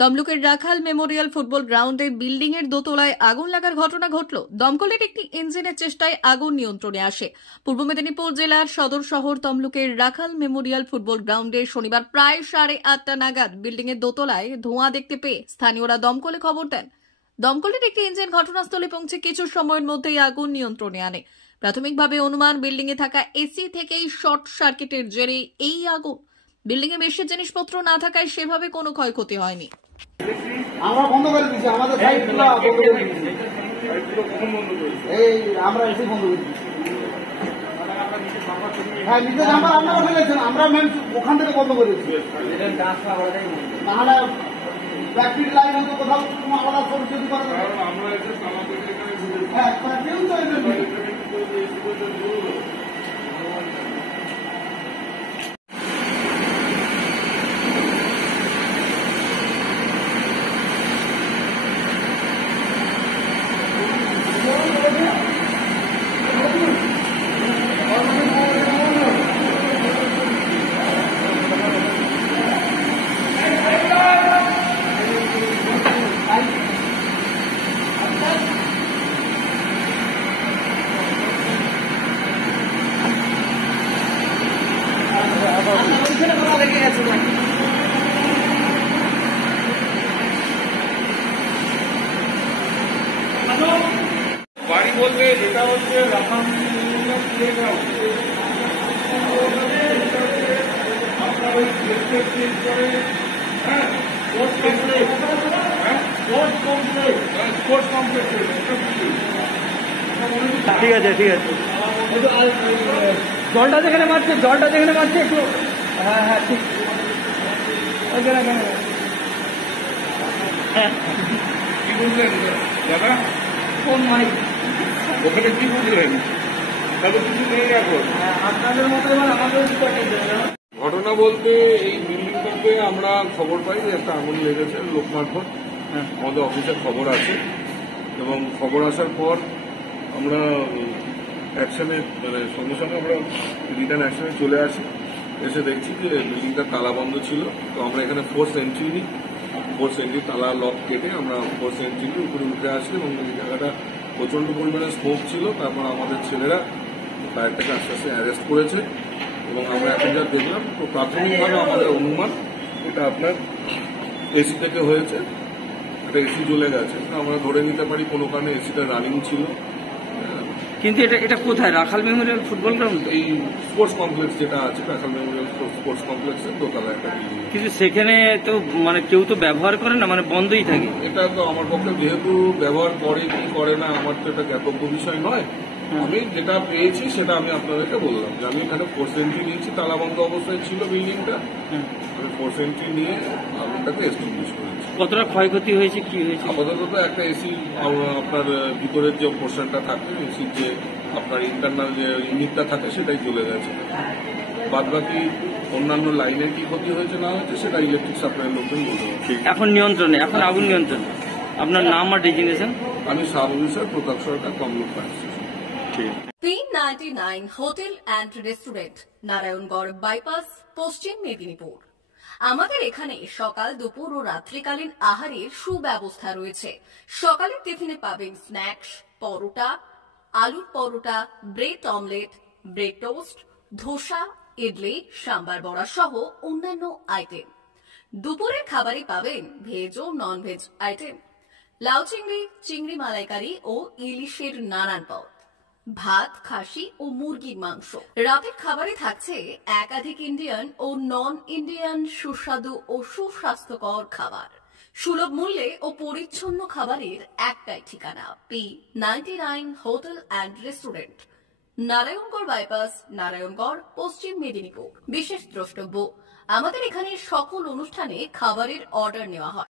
তমলুকের রাখাল Memorial football গ্রাউন্ডের building এর দোতলায় আগুন লাগার ঘটনা ঘটল। দমকলের একটি ইঞ্জিনের চেষ্টায় আগুন নিয়ন্ত্রণে আসে। পূর্ব মেদিনীপুর জেলার সদর শহর তমলুকের রাখাল মেমোরিয়াল ফুটবল গ্রাউন্ডে শনিবার প্রায় 8:30 নাগাদ বিল্ডিং এর দোতলায় ধোঁয়া দেখতে পেয়ে স্থানীয়রা দমকলে খবর দেন। দমকলের একটি ইঞ্জিন ঘটনাস্থলে পৌঁছে কিছু সময়ের মধ্যেই আগুন নিয়ন্ত্রণে আনে। প্রাথমিকভাবে অনুমান বিল্ডিং এ থাকা এসি থেকেই শর্ট সার্কিটের জেরে এই আগুন। বিল্ডিং এ বেশি জিনিসপত্র না থাকায় সেভাবে কোনো ক্ষয়ক্ষতি হয়নি। আমরা বন্ধ করে দিয়েছি, আমাদের সাইডগুলো বন্ধ করে দিয়েছি। এই আমরা এসে বন্ধ করে দিয়েছি। হ্যাঁ, নিচে আমরা রান্না করে ফেলেছেন, আমরা ম্যাম ওখান থেকে বন্ধ করে দিয়েছি। নাহলে ফ্যাক্টরি লাইন হয়তো কোথাও আলাদা করে যদি করা যায়। হ্যাঁ, ফ্যাক্টরিও তো এখানে বাড়ি বলতে যেটা হচ্ছে রাখাল প্লেগ্রাউন্ড, আপনার ওই চেঞ্জ করে স্পোর্টস কমপ্লেক্স। ঠিক আছে ঠিক আছে, জলটা যেখানে মারছে একটু। হ্যাঁ হ্যাঁ ঠিক, কি বললেন দাদা? কোন মাইক ওখানে কি বললেন? তাহলে কিছু নেই এখন আপনাদের মতো, এবার আমাদের ঘটনা বলতে এই বিল্ডিংটাতে আমরা খবর পাই যে একটা আগুন লেগেছে লোক মারফত। আমাদের অফিসের খবর আছে এবং খবর আসার পর আমরা অ্যাকশনে সঙ্গে সঙ্গে আমরা রিটার্ন অ্যাকশনে চলে আসি। এসে দেখছি যে বিল্ডিংটা তালা বন্ধ ছিল। তো আমরা এখানে ফোর্স এন্ট্রি নিই, ফোর্স এন্ট্রি তালা লক কেটে আমরা ফোর্স এন্ট্রি নিয়ে উপরে উঠে আসি এবং এই জায়গাটা প্রচণ্ড পরিমাণে স্মোক ছিল। তারপর আমাদের ছেলেরা ফায়ারটাকে আস্তে আস্তে অ্যারেস্ট করেছে এবং আমরা এখন যা দেখলাম, তো প্রাথমিকভাবে আমাদের অনুমান এটা আপনার এসি থেকে হয়েছে, একটা এসি জ্বলে গেছে। আমরা ধরে নিতে পারি কোনো কারণে এসিটা রানিং ছিল। কিন্তু এটা কোথায়? রাখাল মেমোরিয়াল ফুটবল গ্রাউন্ড, এই স্পোর্টস কমপ্লেক্স যেটা আছে রাখাল মেমোরিয়াল স্পোর্টস কমপ্লেক্সের দোতলা একটা বিল্ডিং। কিন্তু সেখানে তো কেউ তো ব্যবহার করে না, বন্ধই থাকে। এটা তো আমার পক্ষে, যেহেতু ব্যবহার করে কি করে না আমার তো এটা জ্ঞাতব্য বিষয় নয়। আমি যেটা পেয়েছি সেটা আমি আপনাদেরকে বললাম যে আমি এখানে ফোর্স এন্ট্রি নিয়েছি, তালাবন্ধ অবস্থায় ছিল বিল্ডিংটা। আমি ফোর্স এন্ট্রি নিয়ে আগুনটাকে এস্টাবলিশ করেছি। কতটা ক্ষয়ক্ষতি হয়েছে, কি হয়েছে? আপাতত একটা এসি আপনার ভিতরের যে পোর্শনটা থাকে, এসির যে আপনার ইন্টারনাল যে ইউনিটটা থাকে সেটাই চলে গেছে। বাদ বাকি অন্যান্য লাইনের কি ক্ষতি হয়েছে না হয়েছে সেটা ইলেকট্রিক সাপ্লাইয়ের লোকজন বলতে পারছে। এখন নিয়ন্ত্রণে, এখন আগুন নিয়ন্ত্রণে। আপনার নাম আর ডেজিগনেশন? আমি sub officer Pratap Sarkar, Tamluk fire station. P99 hotel and restaurant, Narayangarh bypass, পশ্চিম মেদিনীপুর। আমাদের এখানে সকাল, দুপুর ও রাত্রিকালীন আহারের সুব্যবস্থা রয়েছে। সকালের টিফিনে পাবেন স্ন্যাক্স, পরোটা, আলুর paratha, bread omelette, bread toast, dosa, idli, sambar vada সহ অন্যান্য আইটেম। দুপুরের খাবারে পাবেন ভেজ ও নন ভেজ আইটেম, লাউ চিংড়ি, চিংড়ি মালাইকারি ও ইলিশের নানান পদ, ভাত, খাসি ও মুরগির মাংস। রাতের খাবারে থাকছে একাধিক ইন্ডিয়ান ও নন ইন্ডিয়ান সুস্বাদু ও সুস্বাস্থ্যকর খাবার। সুলভ মূল্যে ও পরিচ্ছন্ন খাবারের একটাই ঠিকানা, P99 hotel and restaurant, Narayangarh bypass, Narayangarh, পশ্চিম মেদিনীপুর। বিশেষ দ্রষ্টব্য, আমাদের এখানে সকল অনুষ্ঠানে খাবারের অর্ডার নেওয়া হয়।